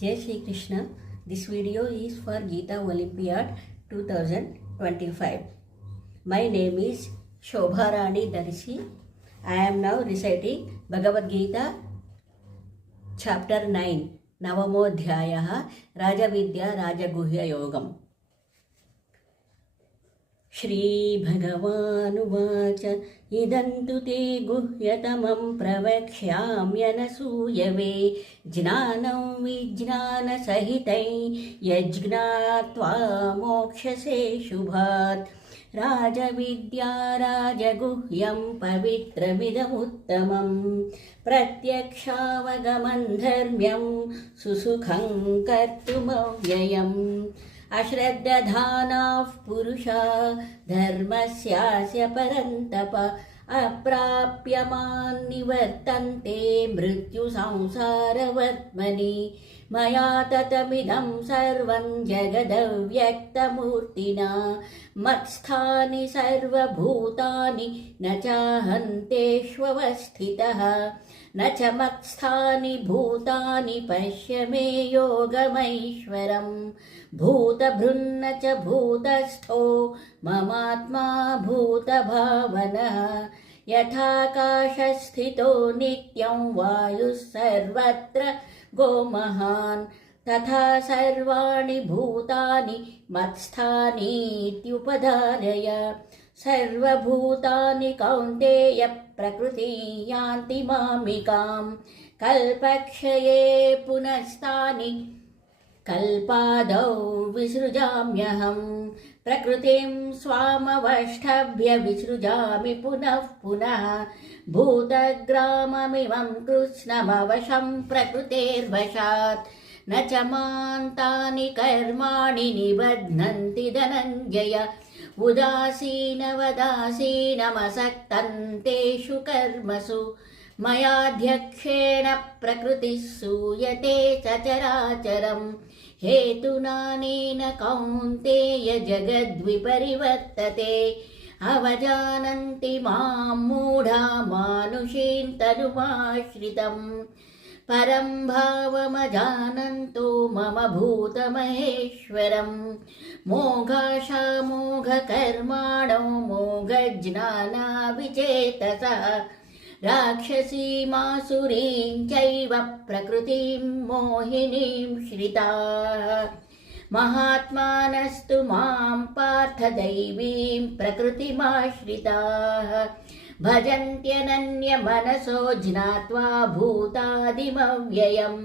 Jai Shri Krishna. This video is for Geeta Olympiad 2025. My name is Shobha Rani Darshi. I am now reciting Bhagavad Gita chapter 9, Navamodhyayah, Rajavidya Rajaguhya Yogam. श्रीभगवानुवाच इदन्तु ते गुह्यतमं प्रवक्ष्याम्यनसूयवे ज्ञानं विज्ञानसहितं यज्ञात्वा मोक्ष्यसे शुभात् राजविद्या राजगुह्यं पवित्रमिदमुत्तमं प्रत्यक्षावगमं धर्म्यं सुसुखं कर्तुमव्ययम् अश्रद्धधानाः पुरुषा धर्मस्यास्य परन्तप अप्राप्यमान् निवर्तन्ते मृत्युसंसारवर्त्मनि मया ततमिदं सर्वं जगदव्यक्तमूर्तिना मत्स्थानि सर्वभूतानि न चाहन्तेष्वस्थितः न च मत्स्थानि भूतानि पश्य मे योगमैश्वरम् भूतभृन्न च भूतस्थो ममात्मा भूतभावनः यथाकाशस्थितो नित्यं वायुः सर्वत्र गोमहान् तथा सर्वाणि भूतानि मत्स्थानीत्युपधारय सर्वभूतानि कौन्तेय प्रकृतिं यान्ति मामिकां कल्पक्षये पुनस्तानि कल्पादौ विसृजाम्यहं प्रकृतिं स्वामवष्टभ्य विसृजामि पुनः पुनः भूतग्राममिमं कृत्स्नमवशं प्रकृतेर्वशात् न च मान्तानि कर्माणि निबध्नन्ति धनञ्जय उदासीनवदासीनमसक्तं कर्मसु मयाध्यक्षेण प्रकृतिः सूयते सचराचरम् हेतुनानेन कौन्तेय जगद्विपरिवर्तते अवजानन्ति मां मूढा मानुषीं तनुमाश्रितम् परं भावमजानन्तो मम भूतमहेश्वरम् मोघाशामोघकर्माणो मोघज्ञानाविचेतसः राक्षसीमासुरीं चैव प्रकृतिं मोहिनीं श्रिताः महात्मानस्तु मां पार्थ दैवीं प्रकृतिमाश्रिताः भजन्त्यनन्यमनसो ज्ञात्वा भूतादिमव्ययम्